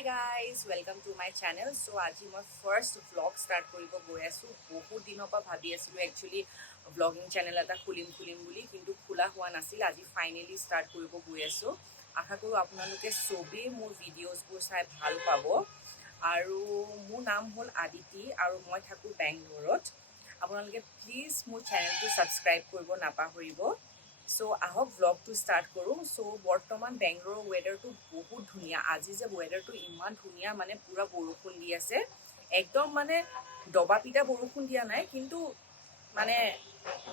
Hi guys, welcome to my channel. So আজি মই first vlog start কৰিব গৈ আছো বহুত দিনৰ পৰা ভাবি আছিলো একচুয়ালি vlogging channel এটা খুলিম বুলি কিন্তু খোলা হোৱা নাছিল আজি ফাইনালি start কৰিব গৈ আছো আশা কৰো আপোনালোকে সবে মোৰ ভিডিঅ'ছবোৰ চাই ভাল পাব আৰু মোৰ নাম হ'ল আদিতি আৰু মই থাকো বেংগলোৰত আপোনালোকে প্লিজ মোৰ চেনেলটো সাবস্ক্ৰাইব কৰিব নাপাহৰিব So ahok vlog to start koru so bortoman Bangalore weather to bahut dhuniya aji je weather to iman dhuniya mane pura borokhun di ase ekdom mane doba pita borokhun dia nai kintu mane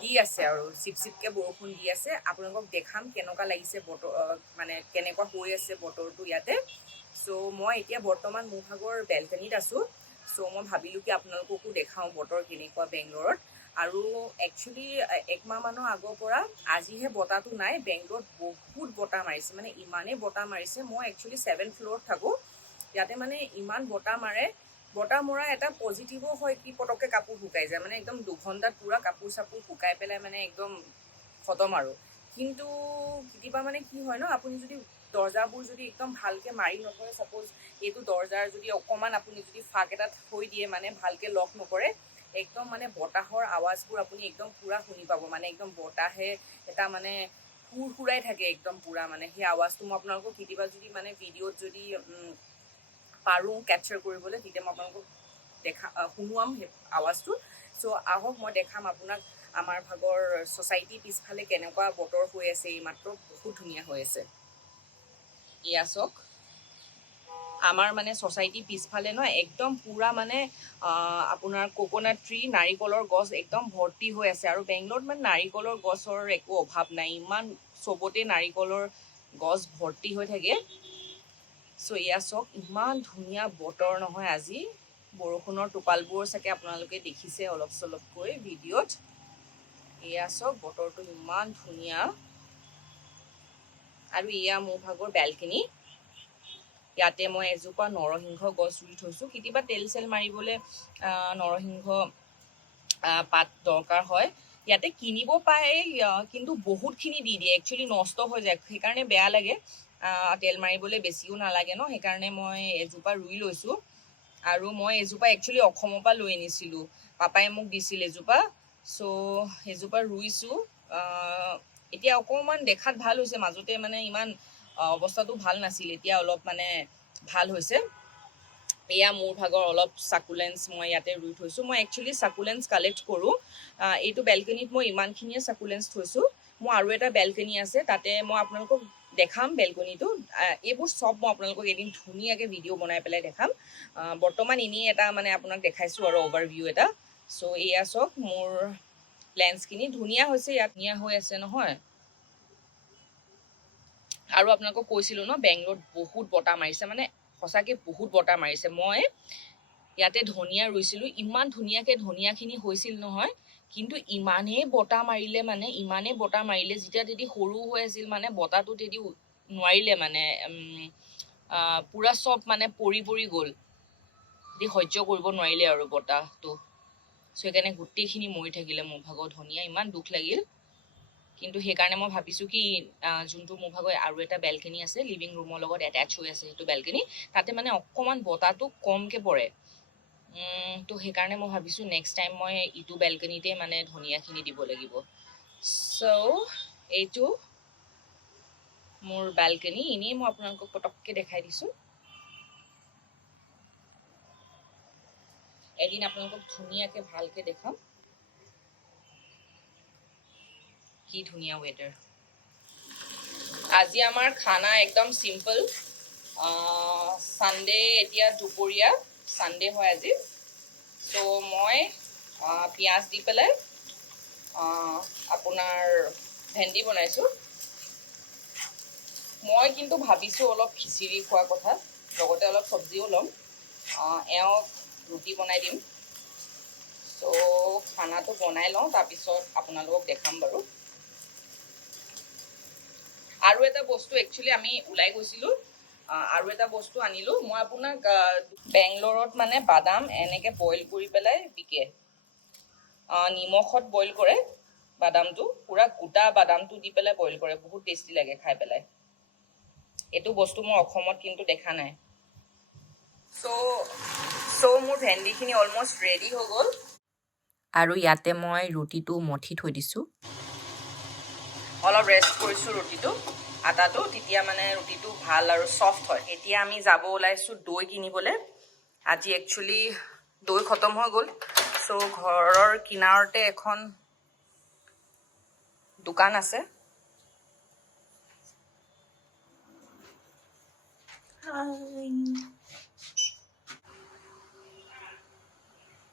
di ase aru sip ke borokhun di ase apnalok dekham kenoka lagise botor mane kenekwa hoi ase botor tu yate so moi etia bortoman muhagor balcony asu so moi bhabilu ki apnalokku dekhao botor kenekwa Bangalore আৰু actually এক মাহ মানৰ আগৰ পৰা আজিহে বতাটো নাই বেংগলত বহুত বতা মাৰিছে মানে ইমানে বতা মাৰিছে মই একচুয়ালি 7th ফ্লোৰত থাকো ইয়াতে মানে ইমান বতা মাৰে বতা মৰা এটা পজিটিভো হয় কি পটকে কাপোৰ শুকাই যায় মানে একদম 2 ঘন্টাত পুৰা কাপোৰ সাপোৰ শুকাই পেলাই মানে একদম খতম আৰু কিন্তু কিবা মানে কি হয় ন আপুনি যদি দৰজাবোৰ যদি একদম ভালকে মাৰি নথয় সাপোজ এইটো দৰজাৰ যদি অকমান আপুনি যদি ফাক এটা থৈ দিয়ে মানে ভালকে লক নকৰে একদম মানে বতাহৰ আৱাজবোৰ আপুনি একদম পুৰা শুনি পাব মানে একদম বতাহে এটা মানে হুৰহুৰাই থাকে একদম পুৰা মানে সেই আৱাজটো মই আপোনালোকক কিবা যদি মানে ভিডিঅ'ত যদি পাৰো ক্যাপচাৰ কৰিবলৈ তেতিয়া মই আপোনালোকক দেখা শুনুৱাম সেই আৱাজটো সো আহক মই দেখাম আপোনাক আমাৰ ভাগৰ সোসাইটি পিছফালে কেনেকুৱা বতৰ হৈ আছে এই মাত্ৰ বহুত ধুনীয়া হৈ আছে ইয়াসক আমাৰ মানে সোসাইটি পিছফালে ন একদম পুৰা মানে আপোনাৰ কোকোনাট ট্ৰি নাৰিকলৰ গছ একদম ভৰ্তি হৈ আছে আৰু বেংগলত মানে নাৰিকলৰ গছৰ একো অভাৱ নাই ইমান সবতে নাৰিকলৰ গছ ভৰ্তি হৈ থাকে সো ইয়াসক ইমান ধুনীয়া বতৰ নহয় আজি বৰষুণৰ টোপালবোৰ চাকে আপোনালোকে দেখিছে অলপ চলপকৈ ভিডিঅ'ত ইয়াসক বতৰটো ইমান ধুনীয়া আৰু ইয়া মোৰ ভাগৰ বেলকনি ইয়াতে মই এজোপা নৰসিংহ গছ ৰুই থৈছো কিবা তেল সেল মাৰিবলে নৰসিংহ পাত দৰকাৰ হয় ইয়াতে কিনিব পায় কিন্তু বহুতখিনি দি দিয়ে একচুয়ালি নষ্ট হৈ যায় সেইকাৰণে বেয়া লাগে তেল মাৰিবলে বেছিও নালাগে ন সেইকাৰণে মই এজোপা ৰুই লৈছো আৰু মই এজোপা একচুয়ালি অসমৰ পৰা লৈ আনিছিলো পাপাই মোক দিছিল এজোপা সো এজোপা ৰুইছো এতিয়া অকমান দেখাত ভাল হৈছে মাজতে মানে ইমান অৱস্থাটো ভাল নাছিল এতিয়া অলপ মানে ভাল হৈছে এয়া মোৰ ভাগৰ অলপ সাকুলেন্স মই ইয়াতে ৰুই থৈছো মই একচুয়ালি সাকুলেন্স কালেক্ট কৰো এইটো বেলকনিত মই ইমানখিনিয়ে সাকুলেন্স থৈছো মই আৰু এটা বেলকনি আছে তাতে মই আপোনালোকক দেখাম বেলকনিটো এইবোৰ সব মই আপোনালোকক এদিন ধুনীয়াকে ভিডিঅ' বনাই পেলাই দেখাম বৰ্তমান ইনি এটা মানে আপোনাক দেখাইছো আৰু ওভাৰভিউ এটা সো এয়া সব মোৰ প্লেন্সখিনি ধুনীয়া হৈছে ইয়াত নিয়া হৈ আছে নহয় আৰু আপোনালোকক কৈছিলো ন বেংগলত বহুত বতা মাৰিছে মানে সঁচাকে বহুত বতা মাৰিছে মই ইয়াতে ধনিয়া ৰুইছিলো ইমান ধুনীয়াকে ধনিয়াখিনি হৈছিল নহয় কিন্তু ইমানে বতা মাৰিলে যেতিয়া তেদি সৰু হৈ আছিল মানে বতাটো তেদি নোৱাৰিলে মানে পুৰা সব মানে পৰি গ'ল দি সহ্য কৰিব নোৱাৰিলে আৰু বতাটো সো সেইকাৰণে গোটেইখিনি মৰি থাকিলে মোৰ ভাগৰ ধনিয়া ইমান দুখ লাগিল কিন্তু সেইকাৰণে মই ভাবিছো কি যোনটো মোৰ ভাগৰ আৰু এটা বেলকনি আছে লিভিং ৰুমৰ লগত এটাচ হৈ আছে সেইটো বেলকনি তাতে মানে অকমান বতাটো কমকে পৰে তো সেইকাৰণে মই ভাবিছো নেক্সট টাইম মই ইটো বেলকনিতে মানে ধনিয়াখিনি দিব লাগিব সো এইটো মোৰ বেলকনি ইনি মই আপোনালোকক পটককে দেখাই দিছো এদিন আপোনালোকক ধুনীয়াকে ভালকে দেখাম কি ধুনীয়া ওয়েদাৰ আজি আমাৰ খানা একদম সিম্পল সানডে এতিয়া দুপৰীয়া সানডে হয় আজি সো মই পিয়াজ দি পেলাই আপোনাৰ ভেন্দি বনাইছো মই কিন্তু ভাবিছো অলপ খিচিৰি খোৱা কথা লগতে অলপ সবজিও লম এওক ৰুটি বনাই দিম সো খানাটো বনাই লওঁ তাৰ পিছত আপোনালোকক দেখাম বাৰু আৰু এটা বস্তু একচুয়ালি আমি উলাই গৈছিলো আৰু এটা বস্তু আনিলো মই আপোনাক বেংগলোৰত মানে বাদাম এনেকে বইল কৰি পেলাই বিকে নিমখত বইল কৰে বাদামটো পুৰা গোটা বাদামটো দি পেলাই বইল কৰে বহুত টেস্টি লাগে খাই পেলাই এটো বস্তু মই অসমত কিন্তু দেখা নাই So মোৰ ভেন্দিখিনি অলমষ্ট ৰেডি হৈ গ'ল আৰু ইয়াতে মই ৰুটিটো মঠি থৈ দিছোঁ অলপ ৰেষ্ট কৰিছোঁ ৰুটিটো আটাটো তেতিয়া মানে ৰুটিটো ভাল আৰু সফট হয় এতিয়া আমি যাব ওলাইছোঁ দৈ কিনিবলৈ আজি একচুৱেলি দৈ খতম হৈ গ'ল সো ঘৰৰ কিনাৰতে এখন দোকান আছে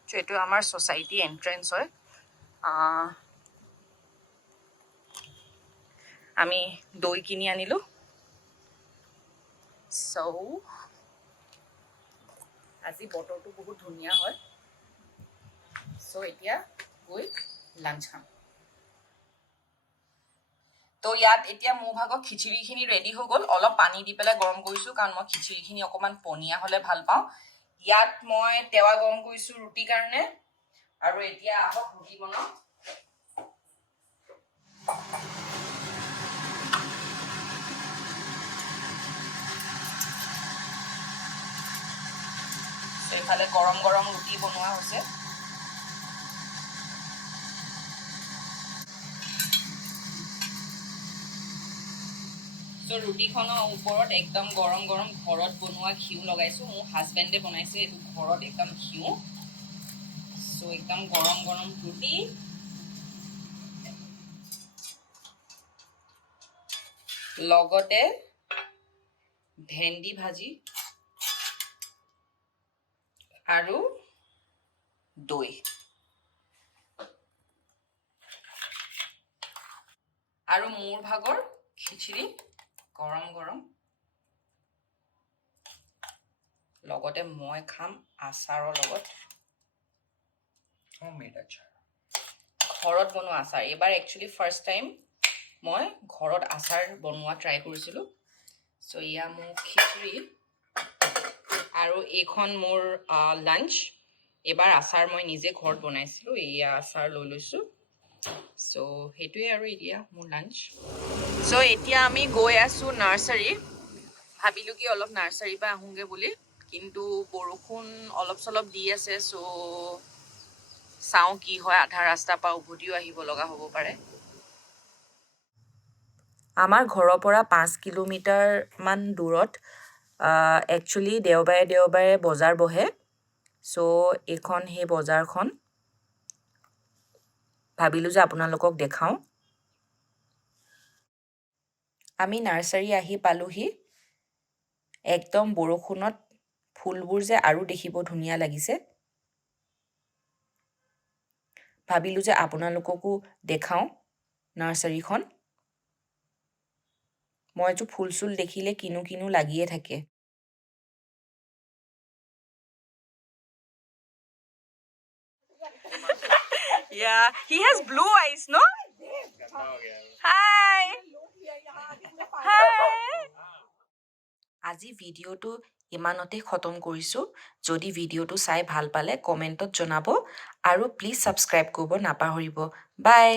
এইটো আমাৰ সোসাইটি এন্ট্ৰেন্স হয় আমি দৈ কিনি আনিলোঁ সো আজি বতৰটো বহুত ধুনীয়া হয় সো এতিয়া গৈ লাঞ্চ খাম তো ইয়াত এতিয়া মোৰ ভাগৰ খিচিৰিখিনি ৰেডি হৈ গ'ল অলপ পানী দি পেলাই গৰম কৰিছোঁ কাৰণ মই খিচিৰিখিনি অকণমান পনীয়া হ'লে ভাল পাওঁ ইয়াত মই তেৱা গৰম কৰিছোঁ ৰুটিৰ কাৰণে আৰু এতিয়া আহক ৰুটি বনাওঁ এইফালে গৰম গৰম ৰুটি বনোৱা হৈছে তো ৰুটিখনৰ ওপৰত একদম গৰম গৰম ঘৰত বনোৱা ঘিউ লগাইছোঁ মোৰ হাজবেণ্ডে বনাইছে এইটো ঘৰত একদম ঘিউ সো একদম গৰম গৰম ৰুটি লগতে ভেন্দি ভাজি আৰু দৈ আৰু মোৰ ভাগৰ খিচিৰি গৰম গৰম লগতে মই খাম আচাৰৰ লগত হোমমেড আচাৰ ঘৰত বনোৱা আচাৰ এবাৰ একচুৱেলি ফাৰ্ষ্ট টাইম মই ঘৰত আচাৰ বনোৱা ট্ৰাই কৰিছিলোঁ সো এয়া মোৰ খিচিৰি আৰু এইখন মোৰ লাঞ্চ এবাৰ আচাৰ মই নিজে ঘৰত বনাইছিলোঁ এয়া আচাৰ লৈ লৈছোঁ সো সেইটোৱে আৰু এতিয়া মোৰ লাঞ্চ সো এতিয়া আমি গৈ আছোঁ নাৰ্চাৰী ভাবিলোঁ কি অলপ নাৰ্চাৰীৰ পৰা আহোঁগৈ বুলি কিন্তু বৰষুণ অলপ চলপ দি আছে সো চাওঁ কি হয় আধা ৰাস্তাৰ পৰা উভতিও আহিব লগা হ'ব পাৰে আমাৰ ঘৰৰ পৰা 5 কিলোমিটাৰমান দূৰত একচুৱেলি দেওবাৰে বজাৰ বহে সো এইখন সেই বজাৰখন ভাবিলোঁ যে আপোনালোকক দেখাওঁ আমি নাৰ্চাৰী আহি পালোহি একদম বৰষুণত ফুলবোৰ যে আৰু দেখিব ধুনীয়া লাগিছে ভাবিলোঁ যে আপোনালোককো দেখাওঁ নাৰ্চাৰীখন মইতো ফুল চুল দেখিলে কিনো লাগিয়ে থাকে Yeah, he has blue eyes, no? Hi. Hi. আজি ভিডিঅ'টো ইমানতে খতম কৰিছোঁ যদি ভিডিঅ'টো চাই ভাল পালে কমেণ্টত জনাব আৰু প্লিজ ছাবস্ক্ৰাইব কৰিব নাপাহৰিব বাই